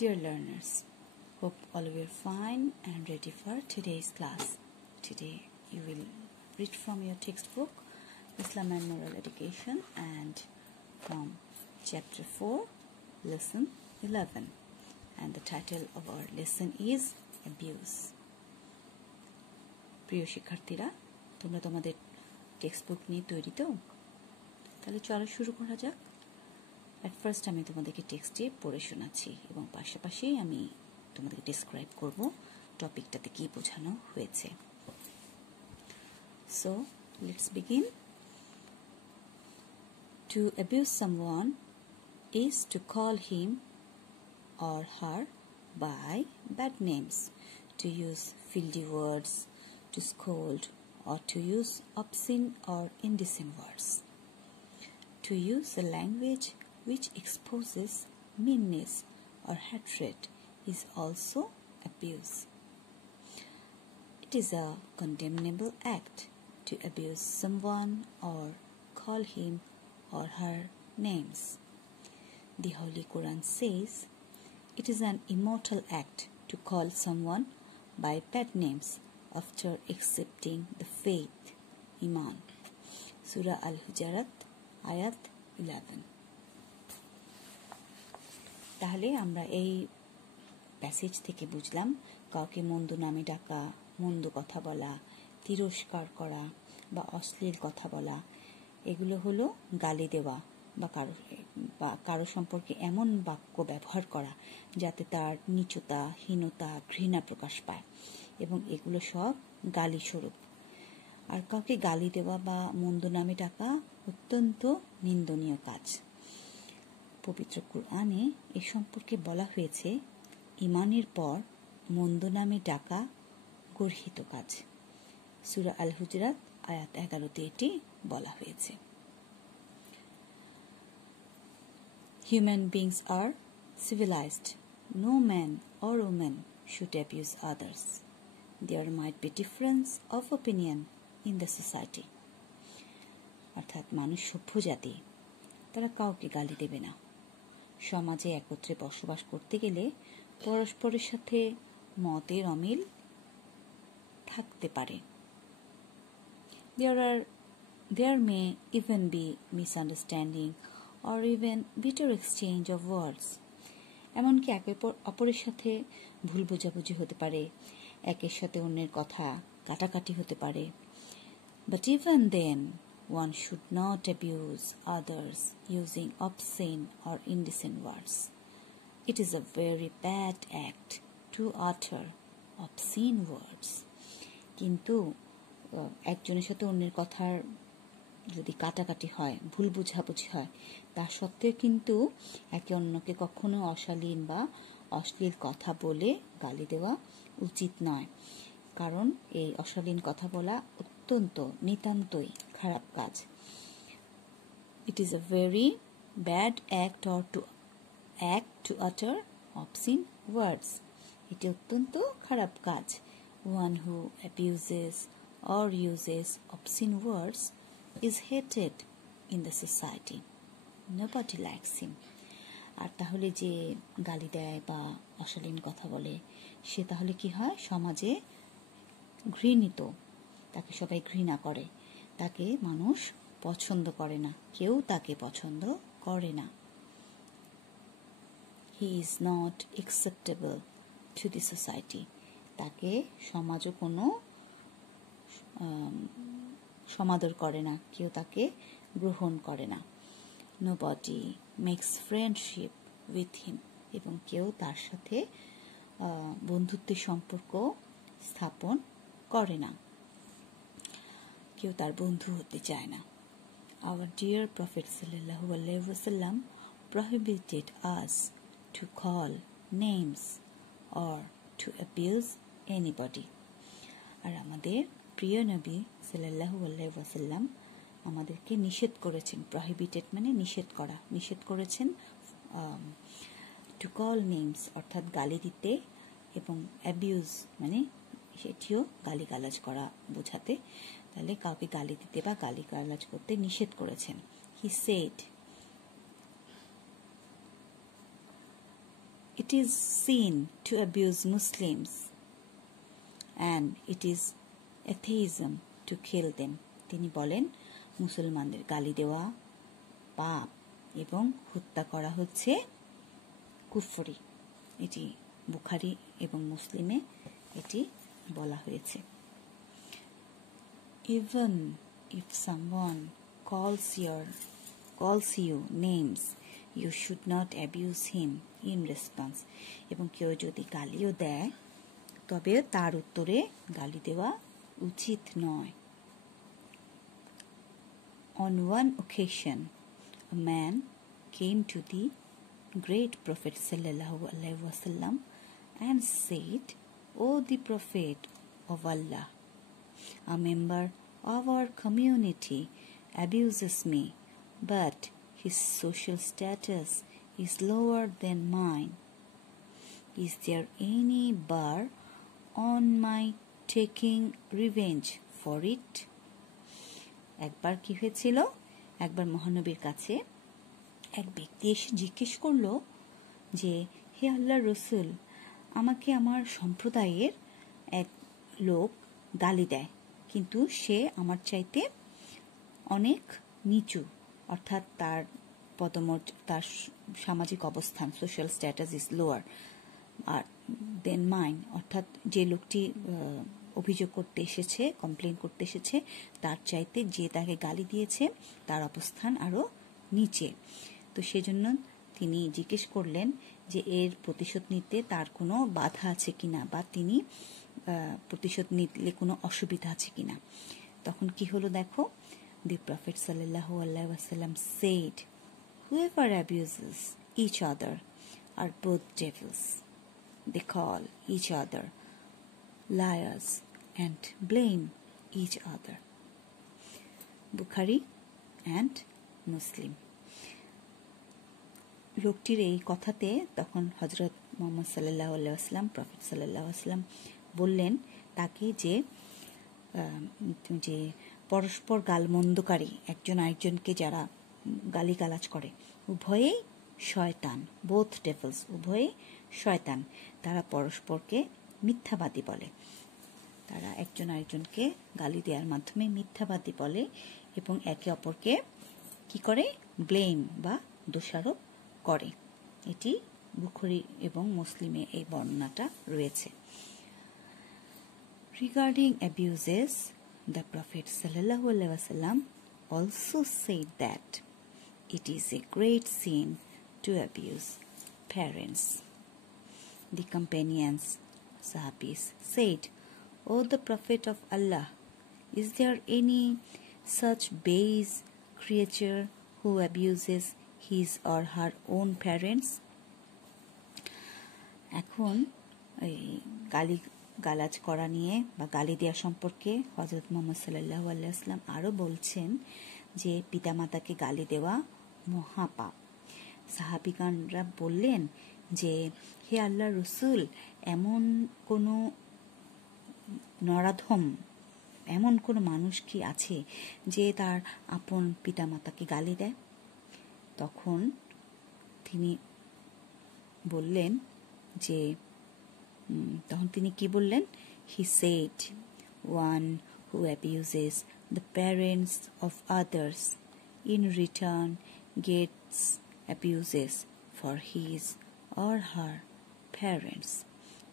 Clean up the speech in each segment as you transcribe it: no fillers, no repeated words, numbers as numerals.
Dear learners, hope all of you are fine and ready for today's class. Today you will read from your textbook, Islam and Moral Education, and from Chapter 4, Lesson 11. And the title of our lesson is Abuse. প্রিয় শিক্ষার্থীরা, তোমরা তোমাদের textbook নিয়ে তৈরি তো? তাহলে চলো শুরু করা যাক। At first আমি তোমাদেরকে টেক্সটে পড়ে শোনাচ্ছি এবং পাশাপাশি আমি তোমাদেরকে ডেসক্রাইব করব টপিকটাতে কি বোঝানো হয়েছে। So, let's begin. To abuse someone is to call him or her by bad names, to use filthy words, to scold, or to use obscene or indecent words. To use a language which exposes meanness or hatred is also abuse. It is a condemnable act to abuse someone or call him or her names. The Holy Quran says it is an immoral act to call someone by bad names after accepting the faith, Iman. Surah Al-Hujarat, Ayat 11. তাহলে আমরা এই passage থেকে বুঝলাম কাউকে মন্দ নামে ডাকা, মন্দ কথা বলা, তিরস্কার করা বা অশ্লীল কথা বলা এগুলো হলো গালি দেওয়া বা কারো সম্পর্কে এমন বাক্য ব্যবহার করা যাতে তার নীচতা, হীনতা, ঘৃণা প্রকাশ পায় এবং এগুলো সব গালি স্বরূপ। আর কাউকে গালি দেওয়া বা মন্দ নামে ডাকা অত্যন্ত নিন্দনীয় কাজ। পবিত্র কুরআনে এ সম্পর্কে বলা হয়েছে ঈমানের পর মন্দ নামে ডাকা গর্হিত কাজ। সূরা আল হুজরাত আয়াত 11-তে এটি বলা হয়েছে। Human beings are civilized. No man or woman should abuse others. There might be difference of opinion in the society. অর্থাৎ মানুষ সভ্য জাতি, তারা কাউকে গালি দেবে না। সমাজে একত্রে বসবাস করতে গেলে পরস্পরের সাথে মতের অমিল থাকতে পারে। There may even be misunderstanding or even bitter exchange of words. এমনকি একে অপরের সাথে ভুল বোঝাবুঝি হতে পারে, একের সাথে অন্যের কথা কাটাকাটি হতে পারে। But even then, one should not abuse others using obscene or indecent words. It is a very bad act to utter obscene words. কিন্তু একজনের সাথে অন্যের কথার যদি কাটাকাটি হয়, ভুল বুঝাবুঝি হয়, তা সত্ত্বেও কিন্তু একে অন্যকে কখনো অশালীন বা অশ্লীল কথা বলে গালি দেওয়া উচিত নয়। কারণ এই অশালীন কথা বলা অত্যন্ত নিতান্তই খারাপ কাজ। It is a very bad act to utter obscene words. এটি অত্যন্ত খারাপ কাজ। One who abuses or uses obscene words is hated in the society. Nobody likes him. আর তাহলে যে গালি দেয় বা অশালীন কথা বলে সে তাহলে কি হয়? সমাজে ঘৃণিত, তাকে সবাই ঘৃণা করে, তাকে মানুষ পছন্দ করে না, কেউ তাকে পছন্দ করে না। He is not acceptable to the society. তাকে সমাজও কোনো সমাদর করে না, কেউ তাকে গ্রহণ করে না। Nobody makes friendship with him. এবং কেউ তার সাথে বন্ধুত্বের সম্পর্ক স্থাপন করে না, কেউ তার বন্ধু হতে চায় না। Our dear Prophet sallallahu alaihi wasallam prohibited us to call names or to abuse anybody. আর আমাদের প্রিয় নবী সাল্লাল্লাহু আলাইহি ওয়াসাল্লাম আমাদেরকে নিষেধ করেছেন, প্রহিবিটেড মানে নিষেধ করা, নিষেধ করেছেন টু কল নেমস অর্থাৎ গালি দিতে, এবং অ্যাবিউজ মানে সেটিও গালিগালাজ করা বোঝাতে। তাহলে কাউকে গালি দিতে বা গালিগালাজ করতে নিষেধ করেছেন। He said it is sin to abuse Muslims and it is atheism to kill them. তিনি বলেন মুসলমানদের গালি দেওয়া পাপ এবং হত্যা করা হচ্ছে কুফরি। এটি বুখারী এবং মুসলিমে এটি বলা হয়েছে। Even if someone calls you names, you should not abuse him in response. এবং কেউ যদি গালিও দেয় তবে তার উত্তরে গালি দেওয়া উচিত নয়। On one occasion, a man came to the great Prophet sallallahu alaihi wasallam and said, "O the Prophet of Allah, a member of our community abuses me, but his social status is lower than mine. Is there any bar on my taking revenge for it?" একবার কি হয়েছিল, একবার মহানবীর কাছে এক ব্যক্তি এসে জিজ্ঞেস করলো যে, হে আল্লাহর রসুল, আমাকে আমার সম্প্রদায়ের এক লোক গালি দেয়, কিন্তু সে আমার চাইতে অনেক নিচু, অর্থাৎ তার তার সামাজিক অবস্থান, সোশ্যাল স্ট্যাটাস ইজ লোয়ার আর দেন মাইন, অর্থাৎ যে লোকটি অভিযোগ করতে এসেছে, কমপ্লেন করতে এসেছে, তার চাইতে যে তাকে গালি দিয়েছে তার অবস্থান আরো নিচে। তো সেজন্য তিনি জিজ্ঞেস করলেন যে এর প্রতিশোধ নিতে তার কোনো বাধা আছে কিনা, বা তিনি প্রতিশোধ নিলে কোনো অসুবিধা আছে কিনা। তখন কি হলো দেখো, the Prophet sallallahu alaihi wasallam said, "Whoever abuses each other are both devils. They call each other liars and blame each other." Bukhari and Muslim. লোকটির এই কথাতে তখন হযরত মুহাম্মদ সাল্লাল্লাহু আলাইহি ওয়াসাল্লাম, প্রফেট সাল্লাল্লাহু আলাইহি ওয়াসাল্লাম বললেন তাকে যে পরস্পর গালমন্দকারী, একজন আরেকজনকে যারা গালিগালাজ করে, উভয়েই শয়তান, বোথ ডেভিলস, উভয়েই শয়তান। তারা পরস্পরকে মিথ্যাবাদী বলে, তারা একজন আরেকজনকে গালি দেওয়ার মাধ্যমে মিথ্যাবাদী বলে এবং একে অপরকে কি করে, ব্লেম বা দোষারোপ করে। এটি বুখারী এবং মুসলিমে এই বর্ণনাটা রয়েছে। Regarding abuses, the Prophet sallallahu alaihi wasallam also said that it is a great sin to abuse parents. The companions, Sahabis, said, "O the Prophet of Allah, is there any such base creature who abuses his or her own parents?" এখন এই গালাজ করা নিয়ে বা গালি দেওয়া সম্পর্কে হযরত মুহাম্মদ সাল্লাল্লাহু আলাইহি ওয়াসাল্লাম আরো বলছেন যে পিতামাতাকে গালি দেওয়া মহাপাপ। সাহাবীগণরা বললেন যে, হে আল্লাহর রাসূল, এমন কোনো নরাধম, এমন কোনো মানুষ কি আছে যে তার আপন পিতামাতাকে গালি দেয়? তখন তিনি বললেন যে, তখন তিনি কি বললেন? He said, "One who abuses the parents of others in return gets abuses for his or her parents."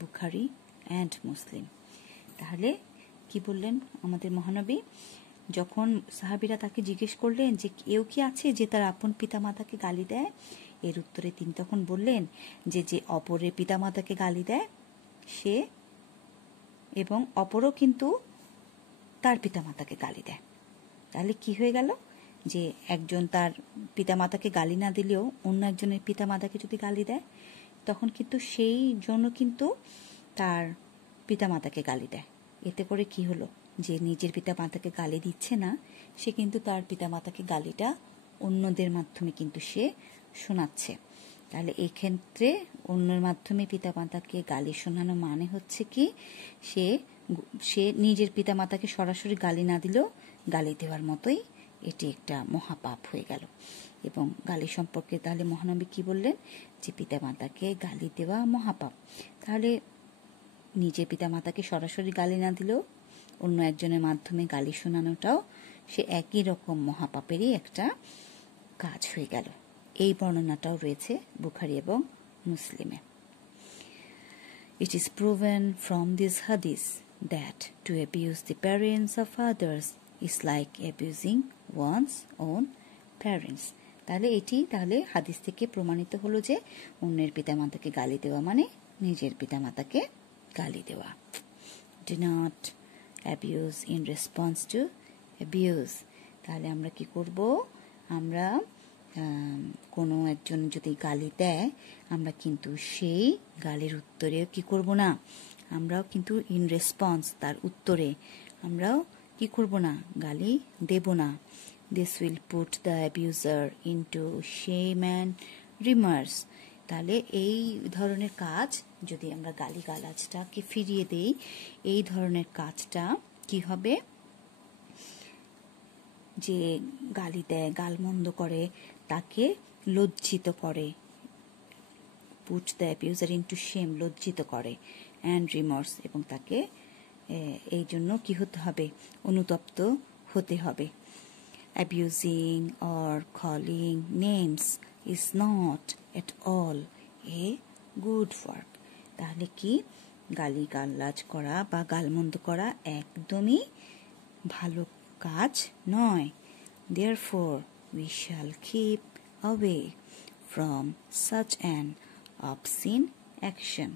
Bukhari and Muslim. তাহলে কি বললেন আমাদের মহানবী? যখন সাহাবীরা তাকে জিজ্ঞেস করলেন যে কেউ কি আছে যে তার আপন পিতামাতাকে গালি দেয়, এর উত্তরে তিনি তখন বললেন যে যে অপরের পিতামাতাকে গালি দেয় সে এবং অপরও কিন্তু তার পিতামাতাকে গালি দেয়। তাহলে কি হয়ে গেল যে একজন তার পিতামাতাকে গালি না দিলেও অন্য একজনের পিতামাতাকে যদি গালি দেয়, তখন কিন্তু সেই জন্য কিন্তু তার পিতামাতাকে গালি দেয়। এতে করে কি হলো, যে নিজের পিতামাতাকে গালি দিচ্ছে না, সে কিন্তু তার পিতামাতাকে গালিটা অন্যদের মাধ্যমে কিন্তু সে শোনাচ্ছে। তাহলে এই ক্ষেত্রে অন্যের মাধ্যমে পিতামাতাকে গালি শোনানো মানে হচ্ছে কি, সে নিজের পিতামাতাকে সরাসরি গালি না দিলেও গালি দেওয়ার মতোই এটি একটা মহাপাপ হয়ে গেল। এবং গালি সম্পর্কে তাহলে মহানবী কি বললেন, যে পিতামাতাকে গালি দেওয়া মহাপাপ। তাহলে নিজের পিতামাতাকে সরাসরি গালি না দিলেও অন্য একজনের মাধ্যমে গালি শোনানোটাও সে একই রকম মহাপাপেরই একটা কাজ হয়ে গেল। এই বর্ণনাটাও রয়েছে বুখারী এবং মুসলিমে। It is proven from this hadith that to abuse the parents of others is like abusing one's own parents. তাহলে হাদিস থেকে প্রমাণিত হলো যে অন্যের পিতামাতাকে গালি দেওয়া মানে নিজের পিতামাতাকে গালি দেওয়া। Do not abuse in response to abuse. তাহলে আমরা কি করব, আমরা কোনো একজন যদি গালি দেয় আমরা কিন্তু সেই গালির উত্তরে কি করব না, আমরাও কিন্তু ইন রেসপন্স তার উত্তরে আমরাও কি করব না, গালি দেব না। This will put the abuser into shame and remorse. তাহলে এই ধরনের কাজ যদি আমরা গালিগালাজটাকে ফিরিয়ে দেই, এই ধরনের কাজটা কি হবে, যে গালি দেয় গালমন্দ করে তাকে লজ্জিত করে, put the abuser into shame, লজ্জিত করে, অ্যান্ড রিমর্স, এবং তাকে এই জন্য কি হতে হবে, অনুতপ্ত হতে হবে। Abusing or calling names is not at all a good work. তাহলে কি গালিগালাজ করা বা গালমন্দ করা একদমই ভালো কাজ নয়। Therefore we shall keep away from such an obscene action.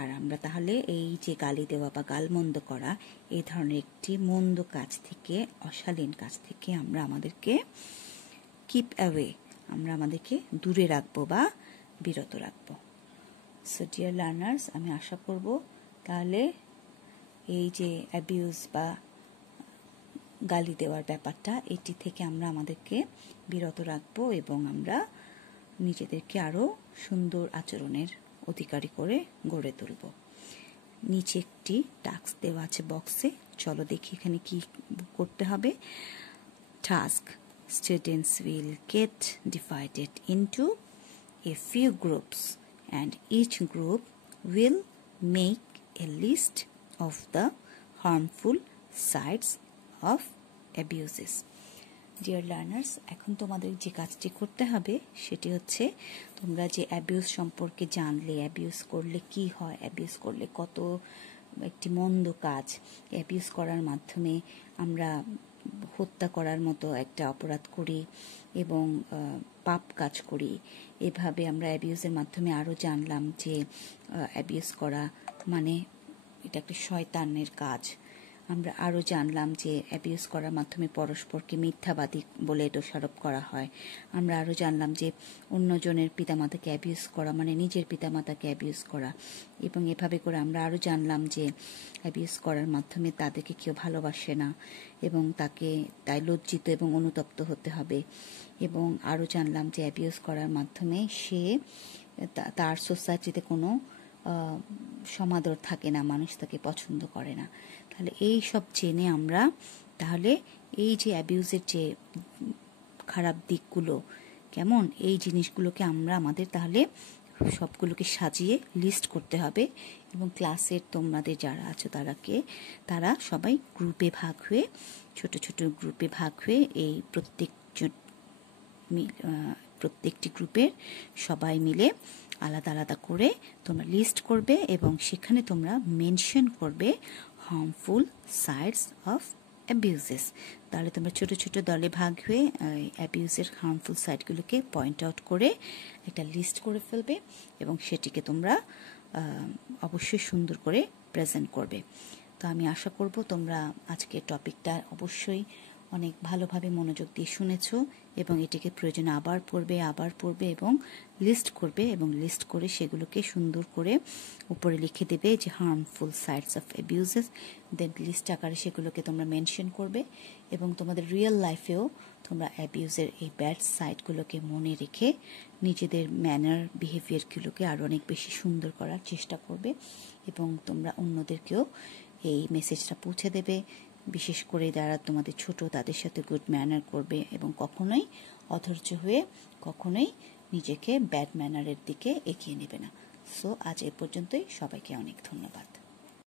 আর আমরা তাহলে এই যে গালি দেওয়া বা গালমন্দ করা এই ধরনের একটি মন্দ কাজ থেকে, অশালীন কাজ থেকে আমরা আমাদেরকে কিপ অ্যাওয়ে, আমরা আমাদেরকে দূরে রাখবো বা বিরত রাখবো। সো ডিয়ার লার্নার্স, আমি আশা করব তাহলে এই যে অ্যাবিউজ বা গালি দেওয়ার ব্যাপারটা, এটি থেকে আমরা আমাদেরকে বিরত রাখবো এবং আমরা নিজেদেরকে আরও সুন্দর আচরণের অধিকারী করে গড়ে তুলব। নিচে একটি টাস্ক দেওয়া আছে বক্সে, চলো দেখি এখানে কি করতে হবে। Task: students will get divided into a few groups and each group will make a list of the harmful sides of abuses. Dear learners, এখন তোমাদের যে কাজটি করতে হবে সেটি হচ্ছে, তোমরা যে অ্যাবিউজ সম্পর্কে জানলে, অ্যাবিউজ করলে কি হয়, অ্যাবিউজ করলে কত একটি মন্দ কাজ, অ্যাবিউজ করার মাধ্যমে আমরা হত্যা করার মতো একটা অপরাধ করি এবং পাপ কাজ করি। এভাবে আমরা অ্যাবিউজের মাধ্যমে আরও জানলাম যে অ্যাবিউজ করা মানে এটা একটা শয়তানের কাজ। আমরা আরও জানলাম যে অ্যাবিউজ করার মাধ্যমে পরস্পরকে মিথ্যাবাদী বলে দোষারোপ করা হয়। আমরা আরও জানলাম যে অন্যজনের পিতামাতাকে অ্যাবিউজ করা মানে নিজের পিতামাতাকে অ্যাবিউজ করা, এবং এভাবে করে আমরা আরও জানলাম যে অ্যাবিউজ করার মাধ্যমে তাদেরকে কেউ ভালোবাসে না এবং তাই লজ্জিত এবং অনুতপ্ত হতে হবে। এবং আরও জানলাম যে অ্যাবিউজ করার মাধ্যমে সে তার সোসাইটিতে কোনো সমাদর থাকে না, মানুষ তাকে পছন্দ করে না। তাহলে এই সব জেনে আমরা তাহলে এই যে অ্যাবিউজের যে খারাপ দিকগুলো কেমন, এই জিনিসগুলোকে আমরা আমাদের তাহলে সবগুলোকে সাজিয়ে লিস্ট করতে হবে এবং ক্লাসের তোমাদের যারা আছো তারা সবাই গ্রুপে ভাগ হয়ে, ছোট ছোট গ্রুপে ভাগ হয়ে এই প্রত্যেকটি গ্রুপের সবাই মিলে আলাদা আলাদা করে তোমরা লিস্ট করবে এবং সেখানে তোমরা মেনশন করবে হার্মফুল সাইডস অফ অ্যাবিউজেস। তাহলে তোমরা ছোট ছোট দলে ভাগ হয়ে অ্যাবিউজের হার্মফুল সাইডগুলোকে পয়েন্ট আউট করে একটা লিস্ট করে ফেলবে এবং সেটিকে তোমরা অবশ্যই সুন্দর করে প্রেজেন্ট করবে। তো আমি আশা করব তোমরা আজকে টপিকটা অবশ্যই অনেক ভালোভাবে মনোযোগ দিয়ে শুনেছো এবং এটিকে প্রয়োজনে আবার পড়বে এবং লিস্ট করবে এবং লিস্ট করে সেগুলোকে সুন্দর করে উপরে লিখে দেবে যে harmful sides of abuses. Then list আকারে সেগুলোকে তোমরা মেনশন করবে এবং তোমাদের রিয়েল লাইফেও তোমরা অ্যাবিউজের এই ব্যাড সাইডগুলোকে মনে রেখে নিজেদের ম্যানার বিহেভিয়ারগুলোকে আরও অনেক বেশি সুন্দর করার চেষ্টা করবে এবং তোমরা অন্যদেরকেও এই মেসেজটা পৌঁছে দেবে বিশেষ করে যারা তোমাদের ছোট তাদের সাথে গুড ম্যানার করবে এবং কখনোই অধৈর্য হয়ে কখনোই নিজেকে ব্যাড ম্যানারের দিকে এগিয়ে নেবে না। সো আজ এ পর্যন্তই, সবাইকে অনেক ধন্যবাদ।